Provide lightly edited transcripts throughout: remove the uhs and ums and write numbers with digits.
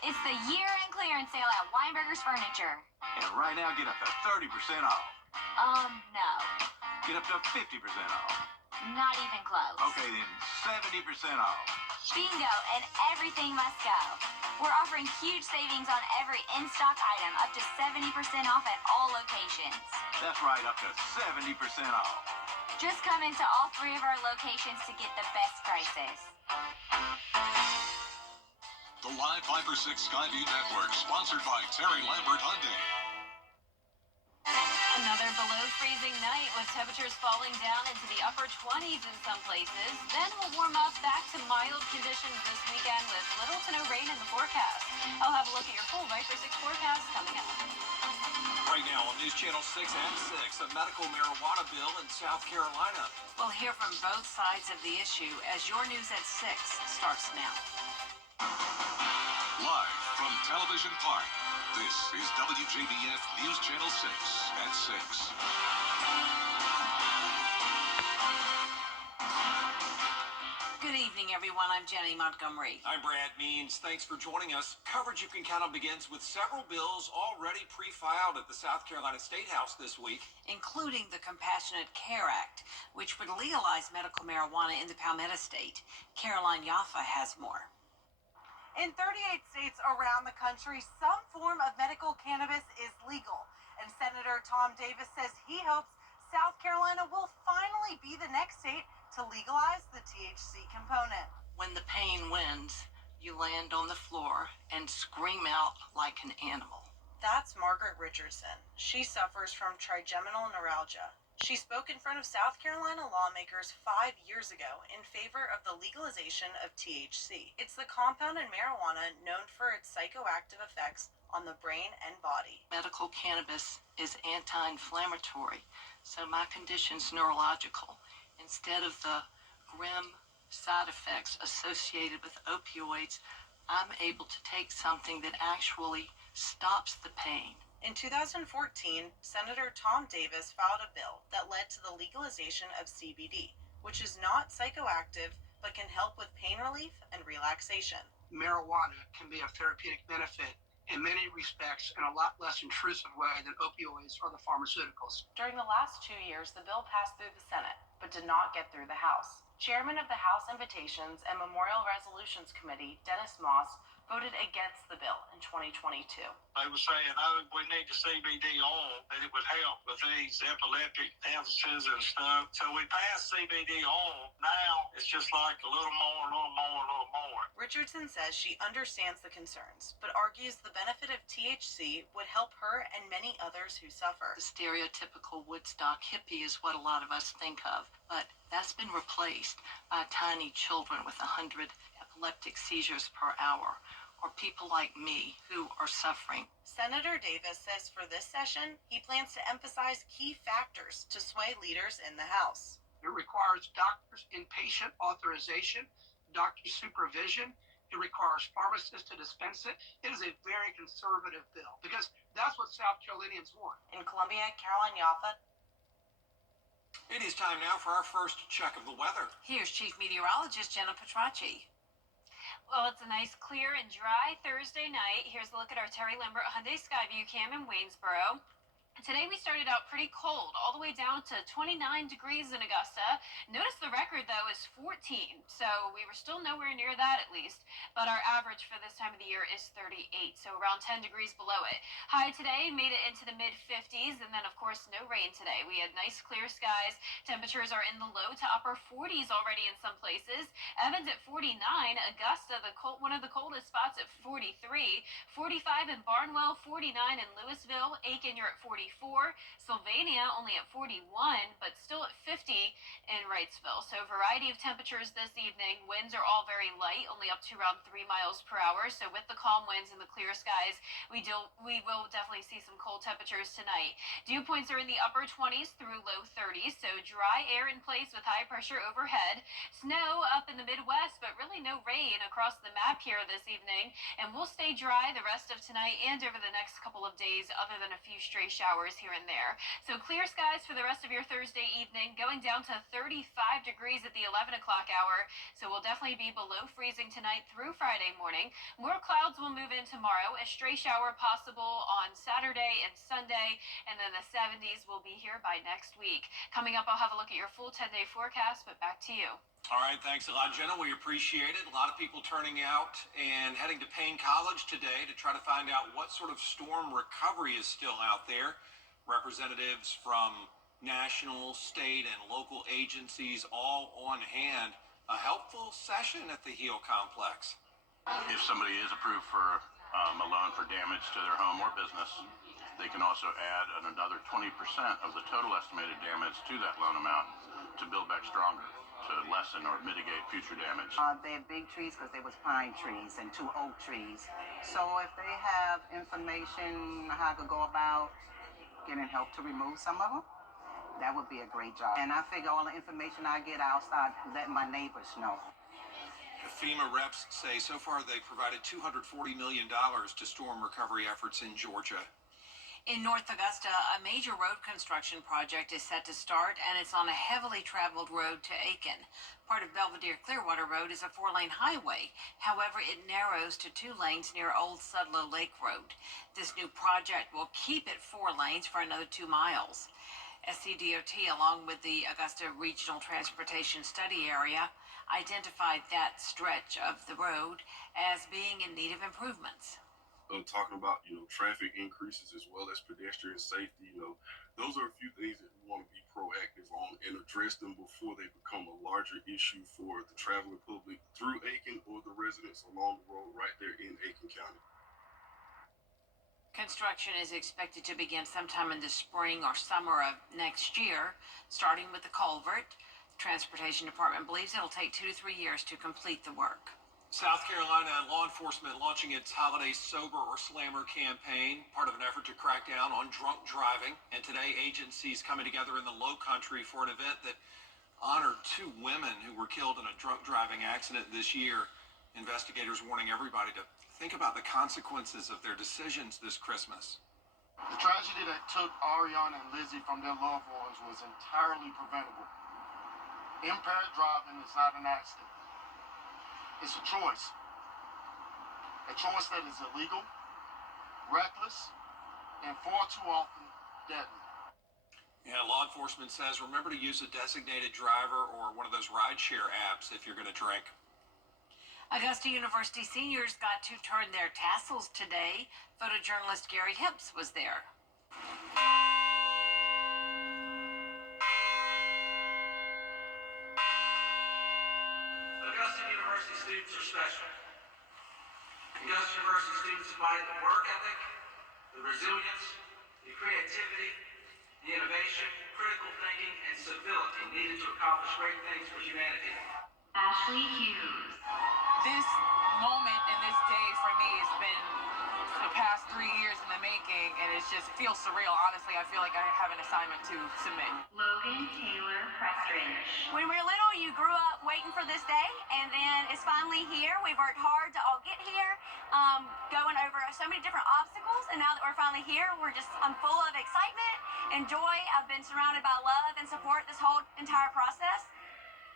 It's the year-end clearance sale at Weinberger's Furniture. And right now, get up to 30% off. No. Get up to 50% off. Not even close. Okay, then 70% off. Bingo, and everything must go. We're offering huge savings on every in-stock item, up to 70% off at all locations. That's right, up to 70% off. Just come into all 3 of our locations to get the best prices. The Live 5 for 6 Skyview Network, sponsored by Terry Lambert Hyundai. Another below freezing night with temperatures falling down into the upper 20s in some places. Then we'll warm up back to mild conditions this weekend with little to no rain in the forecast. I'll have a look at your full Viper 6 forecast coming up. Right now on News Channel 6 and 6, a medical marijuana bill in South Carolina. We'll hear from both sides of the issue as your News at 6 starts now. Live from Television Park, this is WJBF News Channel 6 at 6. Good evening, everyone. I'm Jenny Montgomery. I'm Brad Means. Thanks for joining us. Coverage you can count on begins with several bills already pre-filed at the South Carolina State House this week, Including the Compassionate Care Act, which would legalize medical marijuana in the Palmetto State. Caroline Yaffa has more. In 38 states around the country, some form of medical cannabis is legal. And Senator Tom Davis says he hopes South Carolina will finally be the next state to legalize the THC component. When the pain wins, you land on the floor and scream out like an animal. That's Margaret Richardson. She suffers from trigeminal neuralgia. She spoke in front of South Carolina lawmakers 5 years ago in favor of the legalization of THC. It's the compound in marijuana known for its psychoactive effects on the brain and body. Medical cannabis is anti-inflammatory, so my condition's neurological. Instead of the grim side effects associated with opioids, I'm able to take something that actually stops the pain. In 2014, Senator Tom Davis filed a bill that led to the legalization of CBD, which is not psychoactive but can help with pain relief and relaxation. Marijuana can be a therapeutic benefit in many respects in a lot less intrusive way than opioids or the pharmaceuticals. During the last 2 years, the bill passed through the Senate, but did not get through the House. Chairman of the House Invitations and Memorial Resolutions Committee, Dennis Moss, voted against the bill in 2022. They were saying, oh, we need the CBD oil, that it would help with these epileptic episodes and stuff. So we passed CBD oil. Now it's just like a little more, a little more, a little more. Richardson says she understands the concerns, but argues the benefit of THC would help her and many others who suffer. The stereotypical Woodstock hippie is what a lot of us think of, but that's been replaced by tiny children with 100 epileptic seizures per hour, or people like me who are suffering. Senator Davis says for this session, he plans to emphasize key factors to sway leaders in the House. It requires doctors' inpatient authorization, doctor supervision. It requires pharmacists to dispense it. It is a very conservative bill because that's what South Carolinians want. In Columbia, Caroline Yaffa. It is time now for our first check of the weather. Here's Chief Meteorologist Jenna Petracci. Well, it's a nice, clear, and dry Thursday night. Here's a look at our Terry Lambert Hyundai Skyview cam in Waynesboro. Today we started out pretty cold, all the way down to 29 degrees in Augusta. Notice the record, though, is 14, so we were still nowhere near that, at least. But our average for this time of the year is 38, so around 10 degrees below it. High today made it into the mid-50s, and then, of course, no rain today. We had nice, clear skies. Temperatures are in the low to upper 40s already in some places. Evans at 49, Augusta, one of the coldest spots at 43, 45 in Barnwell, 49 in Louisville, Aiken, you're at 44. Sylvania only at 41, but still at 50 in Wrightsville. So a variety of temperatures this evening. Winds are all very light, only up to around 3 miles per hour. So with the calm winds and the clear skies, we will definitely see some cold temperatures tonight. Dew points are in the upper 20s through low 30s, so dry air in place with high pressure overhead. Snow up in the Midwest, but really no rain across across the map here this evening, and we'll stay dry the rest of tonight and over the next couple of days, other than a few stray showers here and there. So clear skies for the rest of your Thursday evening, going down to 35 degrees at the 11 o'clock hour. So we'll definitely be below freezing tonight through Friday morning. More clouds will move in tomorrow, a stray shower possible on Saturday and Sunday, and then the 70s will be here by next week. Coming up, I'll have a look at your full 10-day forecast, but back to you. All right, thanks a lot, Jenna. We appreciate it. A lot of people turning out and heading to Payne College today to try to find out what sort of storm recovery is still out there. Representatives from national, state, and local agencies all on hand. A helpful session at the Heel Complex. If somebody is approved for a loan for damage to their home or business, they can also add another 20% of the total estimated damage to that loan amount to build back stronger, to lessen or mitigate future damage. They're big trees because they was pine trees and 2 oak trees. So if they have information how to go about getting help to remove some of them, that would be a great job. And I figure all the information I get, I'll start letting my neighbors know. FEMA reps say so far they've provided $240 million to storm recovery efforts in Georgia. In North Augusta, a major road construction project is set to start, and it's on a heavily traveled road to Aiken. Part of Belvedere-Clearwater Road is a 4-lane highway. However, it narrows to 2 lanes near Old Sudlow Lake Road. This new project will keep it 4 lanes for another 2 miles. SCDOT, along with the Augusta Regional Transportation Study Area, identified that stretch of the road as being in need of improvements. Talking about, traffic increases as well as pedestrian safety, those are a few things that we want to be proactive on and address them before they become a larger issue for the traveling public through Aiken or the residents along the road right there in Aiken County. Construction is expected to begin sometime in the spring or summer of next year, starting with the culvert. The Transportation Department believes it'll take 2 to 3 years to complete the work. South Carolina law enforcement launching its holiday sober or slammer campaign, part of an effort to crack down on drunk driving. And today, agencies coming together in the Low Country for an event that honored 2 women who were killed in a drunk driving accident this year. Investigators warning everybody to think about the consequences of their decisions this Christmas. The tragedy that took Ariana and Lizzie from their loved ones was entirely preventable. Impaired driving is not an accident. It's a choice that is illegal, reckless, and far too often deadly. Yeah, law enforcement says remember to use a designated driver or one of those rideshare apps if you're going to drink. Augusta University seniors got to turn their tassels today. Photojournalist Gary Hips was there. Augusta University students are special. Augusta University students embody the work ethic, the resilience, the creativity, the innovation, critical thinking, and civility needed to accomplish great things for humanity. Ashley Hughes. This moment and this day for me has been the past 3 years in the making, and it feels surreal. Honestly, I feel like I have an assignment to submit. Logan Taylor Prestridge. When we were little, you grew up waiting for this day, and then it's finally here. We've worked hard to all get here, going over so many different obstacles, and now that we're finally here, I'm full of excitement and joy. I've been surrounded by love and support this whole entire process.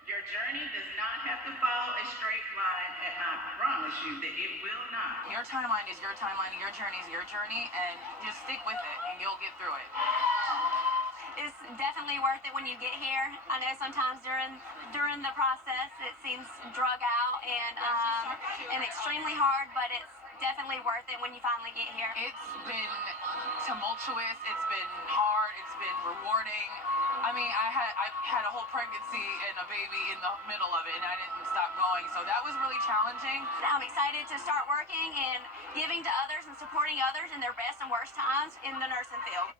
Your journey does not have to follow a straight line, and I promise you that it will not. Your timeline is your timeline, and your journey is your journey, and just stick with it, and you'll get through it. It's definitely worth it when you get here. I know sometimes during the process it seems drug out and extremely hard, but it's definitely worth it when you finally get here. It's been tumultuous, it's been hard, it's been rewarding. I mean, I had a whole pregnancy and a baby in the middle of it, and I didn't stop going, so that was really challenging. I'm excited to start working and giving to others and supporting others in their best and worst times in the nursing field.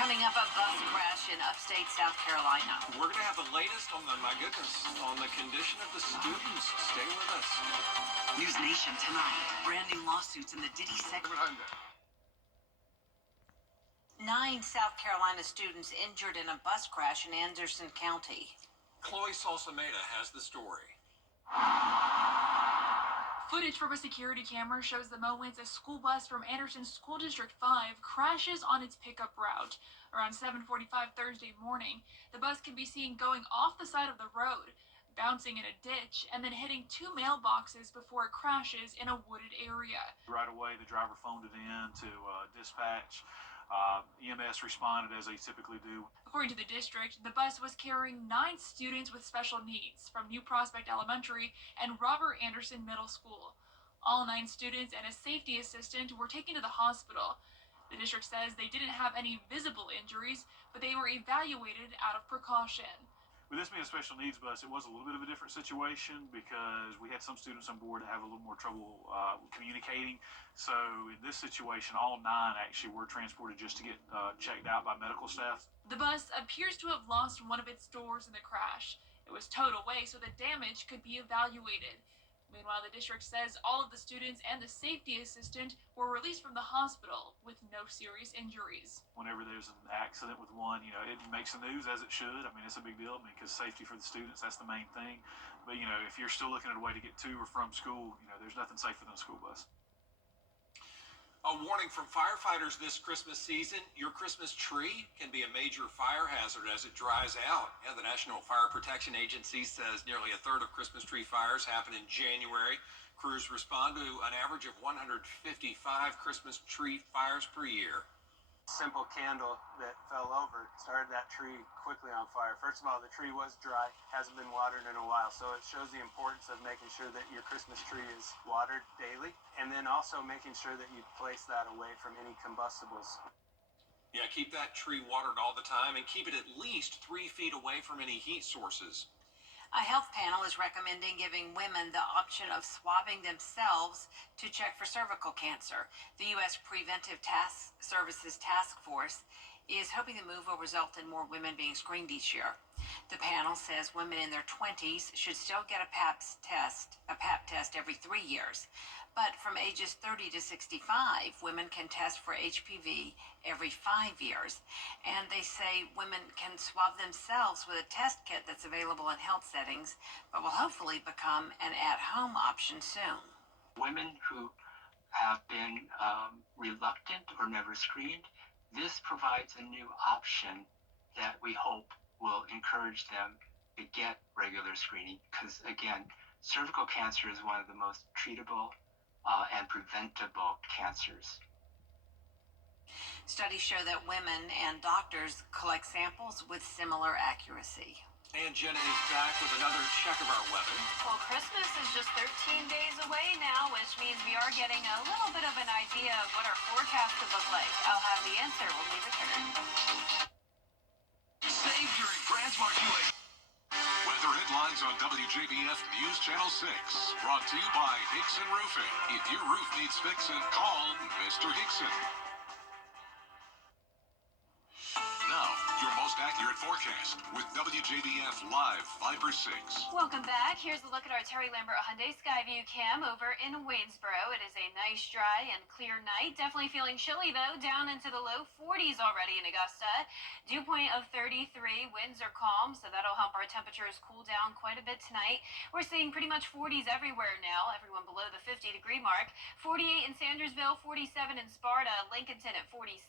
Coming up, a bus crash in upstate South Carolina. We're going to have the latest on the condition of the students. Stay with us. News Nation tonight. Brand new lawsuits in the Diddy segment. 9 South Carolina students injured in a bus crash in Anderson County. Chloe Salsameda has the story. Footage from a security camera shows the moments a school bus from Anderson School District 5 crashes on its pickup route. Around 7:45 Thursday morning, the bus can be seen going off the side of the road, bouncing in a ditch, and then hitting two mailboxes before it crashes in a wooded area. Right away, the driver phoned it in to dispatch. EMS responded as they typically do. According to the district, the bus was carrying 9 students with special needs from New Prospect Elementary and Robert Anderson Middle School. All 9 students and a safety assistant were taken to the hospital. The district says they didn't have any visible injuries, but they were evaluated out of precaution. With this being a special needs bus, it was a little bit of a different situation because we had some students on board that have a little more trouble communicating. So in this situation, all 9 actually were transported just to get checked out by medical staff. The bus appears to have lost one of its doors in the crash. It was towed away so the damage could be evaluated. Meanwhile, the district says all of the students and the safety assistant were released from the hospital with no serious injuries. Whenever there's an accident with one, it makes the news, as it should. I mean, it's a big deal. I mean, because safety for the students, that's the main thing. But, if you're still looking at a way to get to or from school, there's nothing safer than a school bus. A warning from firefighters this Christmas season: your Christmas tree can be a major fire hazard as it dries out. Yeah, the National Fire Protection Agency says nearly a third of Christmas tree fires happen in January. Crews respond to an average of 155 Christmas tree fires per year. Simple candle that fell over started that tree quickly on fire. First of all, the tree was dry, hasn't been watered in a while, so it shows the importance of making sure that your Christmas tree is watered daily, and then also making sure that you place that away from any combustibles. Yeah, keep that tree watered all the time and keep it at least 3 feet away from any heat sources. A health panel is recommending giving women the option of swabbing themselves to check for cervical cancer. The U.S. Preventive Services Task Force is hoping the move will result in more women being screened each year. The panel says women in their 20s should still get a pap test every 3 years. But from ages 30 to 65, women can test for HPV every 5 years. And they say women can swab themselves with a test kit that's available in health settings, but will hopefully become an at-home option soon. Women who have been reluctant or never screened, this provides a new option that we hope will encourage them to get regular screening. Because again, cervical cancer is one of the most treatable and preventable cancers. Studies show that women and doctors collect samples with similar accuracy. And Jenna is back with another check of our weather. Well, Christmas is just 13 days away now, which means we are getting a little bit of an idea of what our forecast could look like. I'll have the answer when we return. Save during Brandsmart USA. Weather headlines on WJBF News Channel 6. Brought to you by Hickson Roofing. If your roof needs fixing, call Mr. Hickson. Now, your most accurate forecast with WJBF Live Viper 6. Welcome back. Here's a look at our Terry Lambert Hyundai Skyview cam over in Waynesboro. It is a nice, dry, and clear night. Definitely feeling chilly, though, down into the low 40s already in Augusta. Dew point of 33. Winds are calm, so that'll help our temperatures cool down quite a bit tonight. We're seeing pretty much 40s everywhere now, everyone below the 50-degree mark. 48 in Sandersville, 47 in Sparta, Lincolnton at 46.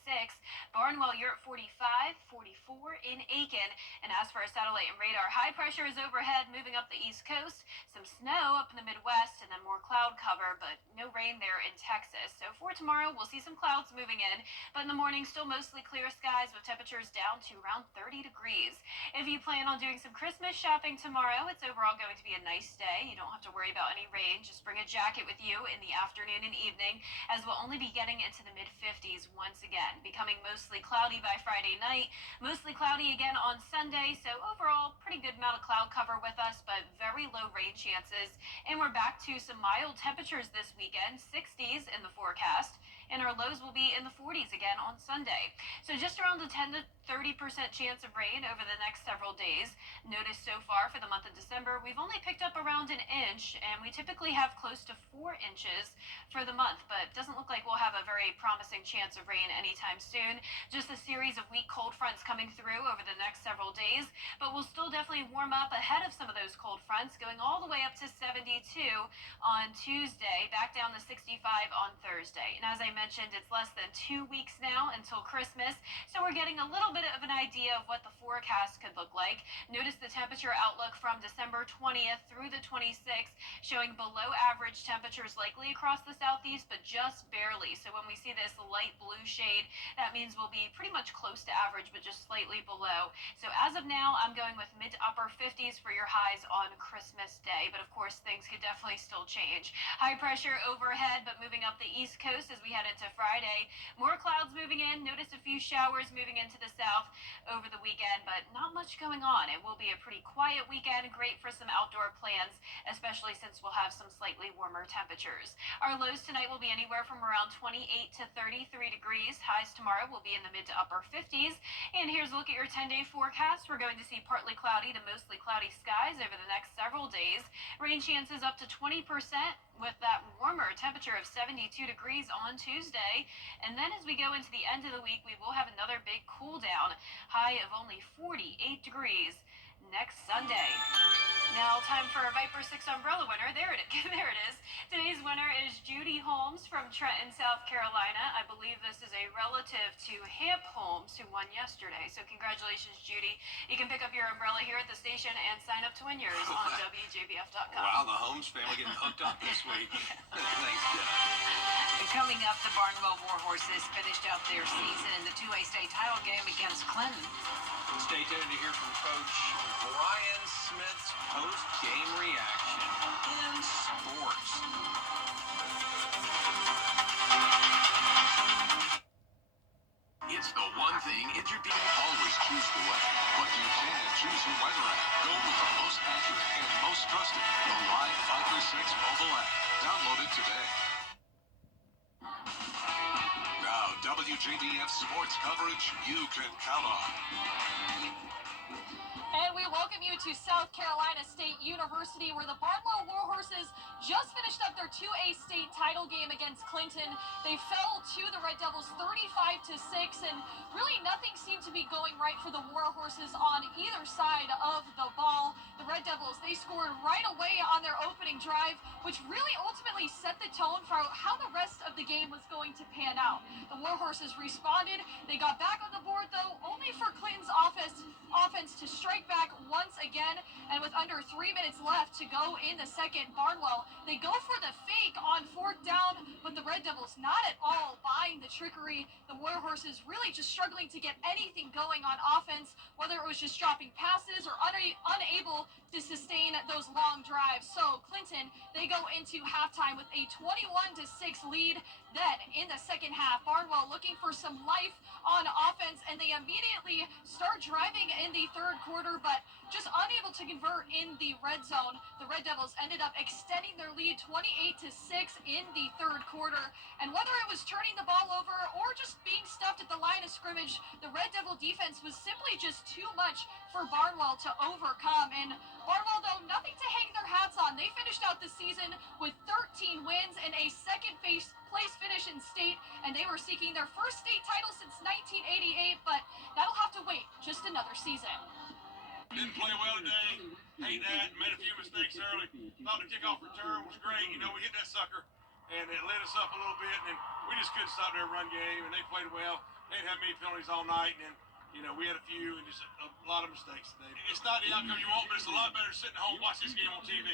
Barnwell, you're at 45. 44 in Aiken. And as for our satellite and radar, high pressure is overhead moving up the east coast, some snow up in the Midwest, and then more cloud cover, but no rain there in Texas. So for tomorrow, we'll see some clouds moving in, but in the morning, still mostly clear skies with temperatures down to around 30 degrees. If you plan on doing some Christmas shopping tomorrow, it's overall going to be a nice day. You don't have to worry about any rain. Just bring a jacket with you in the afternoon and evening, as we'll only be getting into the mid-50s once again, becoming mostly cloudy by Friday night. Mostly cloudy again on Sunday, so overall pretty good amount of cloud cover with us, but very low rain chances. And we're back to some mild temperatures this weekend, 60s in the forecast, and our lows will be in the 40s again on Sunday. So just around a 10 to 30% chance of rain over the next several days. Notice so far for the month of December, we've only picked up around an inch, and we typically have close to 4 inches for the month, but doesn't look like we'll have a very promising chance of rain anytime soon. Just a series of weak cold fronts coming through over the next several days, but we'll still definitely warm up ahead of some of those cold fronts, going all the way up to 72 on Tuesday, back down to 65 on Thursday. And as I mentioned, it's less than 2 weeks now until Christmas, so we're getting a little bit of an idea of what the forecast could look like. Notice the temperature outlook from December 20th through the 26th, showing below average temperatures likely across the southeast, but just barely. So when we see this light blue shade, that means we'll be pretty much close to average, but just slightly below. So as of now, I'm going with mid to upper 50s for your highs on Christmas Day, but of course things could definitely still change. High pressure overhead, but moving up the east coast as we head into Friday. More clouds moving in. Notice a few showers moving into the south over the weekend, but not much going on. It will be a pretty quiet weekend, great for some outdoor plans, especially since we'll have some slightly warmer temperatures. Our lows tonight will be anywhere from around 28 to 33 degrees. Highs tomorrow will be in the mid to upper 50s. And here's a look at your 10-day forecast. We're going to see partly cloudy to mostly cloudy skies over the next several days. Rain chances up to 20% with that warmer temperature of 72 degrees on Tuesday. And then as we go into the end of the week, we will have another big cool down, high of only 48 degrees next Sunday. Now, time for a Viper 6 umbrella winner. There it is. Today's winner is Judy Holmes from Trenton, South Carolina. I believe this is a relative to Hamp Holmes, who won yesterday. So congratulations, Judy. You can pick up your umbrella here at the station and sign up to win yours on WJBF.com. Wow, the Holmes family getting hooked up this week. Thanks, Jeff. Coming up, the Barnwell Warhorses finished out their season in the 2A state title game against Clinton. Stay tuned to hear from Coach Brian Smith's post-game reaction in sports. It's the one thing injured people always choose the weather, but you can choose your weather app. Go with the most accurate and most trusted, the Live Viper 6 mobile app. Download it today. Now, WJBF sports coverage you can count on. And we welcome you to South Carolina State University, where the Barnwell Warhorses just finished up their 2A state title game against Clinton. They fell to the Red Devils 35-6, and really nothing seemed to be going right for the Warhorses on either side of the ball. The Red Devils, they scored right away on their opening drive, which really ultimately set the tone for how the rest of the game was going to pan out. The Warhorses responded. They got back on the board, though, only for Clinton's offense to strike back once again. And with under 3 minutes left to go in the second, Barnwell, they go for the fake on fourth down, but the Red Devils not at all buying the trickery. The Warhorses really just struggling to get anything going on offense, whether it was just dropping passes or unable to sustain those long drives. So Clinton, they go into halftime with a 21-6 lead. Then in the second half, Barnwell looking for some life on offense, and they immediately start driving in the third quarter, but just unable to convert in the red zone. The Red Devils ended up extending their lead 28-6 in the third quarter. And whether it was turning the ball over or just being stuffed at the line of scrimmage, the Red Devil defense was simply just too much for Barnwell to overcome. And Barnwell, though, nothing to hang their hats on. They finished out the season with 13 wins and a second place finish in state, and they were seeking their first state title since 1988, but that'll have to wait just another season. Didn't play well today. Hate that. Made a few mistakes early. Thought the kickoff return was great. You know, we hit that sucker, and it lit us up a little bit, and we just couldn't stop their run game, and they played well. They didn't have many penalties all night, and, you know, we had a few, and just a lot of mistakes today. It's not the outcome you want, but it's a lot better sitting at home and watch this game on TV.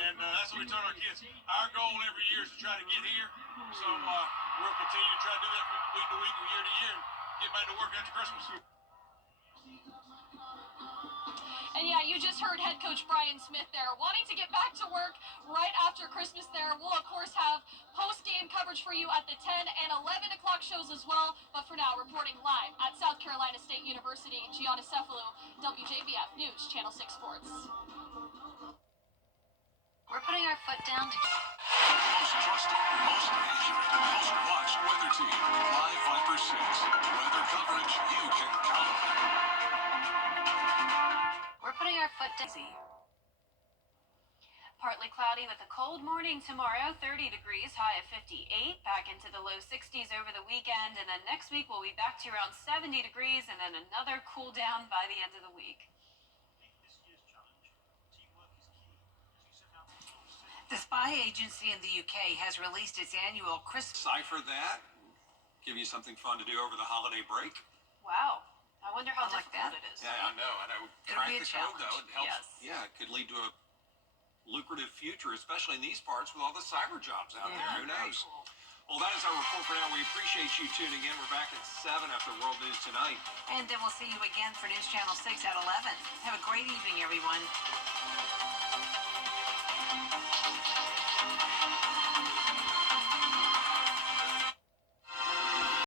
And that's what we tell our kids. Our goal every year is to try to get here. So we'll continue to try to do that from week to week and year to year and get back to work after Christmas. And yeah, you just heard head coach Brian Smith there, wanting to get back to work right after Christmas there. We'll, of course, have post-game coverage for you at the 10 and 11 o'clock shows as well. But for now, reporting live at South Carolina State University, Gianna Cephalou, WJBF News, Channel 6 Sports. We're putting our foot down to... Most trusted, most accurate, most watched weather team. Live 5 for 6. Weather coverage you can count on. We're putting our foot down. Partly cloudy with a cold morning tomorrow, 30 degrees, high of 58. Back into the low 60s over the weekend, and then next week we'll be back to around 70 degrees, and then another cool down by the end of the week. The spy agency in the UK has released its annual Christmas... Cipher that, give you something fun to do over the holiday break. Wow. I wonder how difficult it is. Yeah, I know. It'll be a Crack the code, challenge. though. It helps. Yes. Yeah, it could lead to a lucrative future, especially in these parts with all the cyber jobs out there. Who knows? Cool. Well, that is our report for now. We appreciate you tuning in. We're back at 7 after World News Tonight. And then we'll see you again for News Channel 6 at 11. Have a great evening, everyone.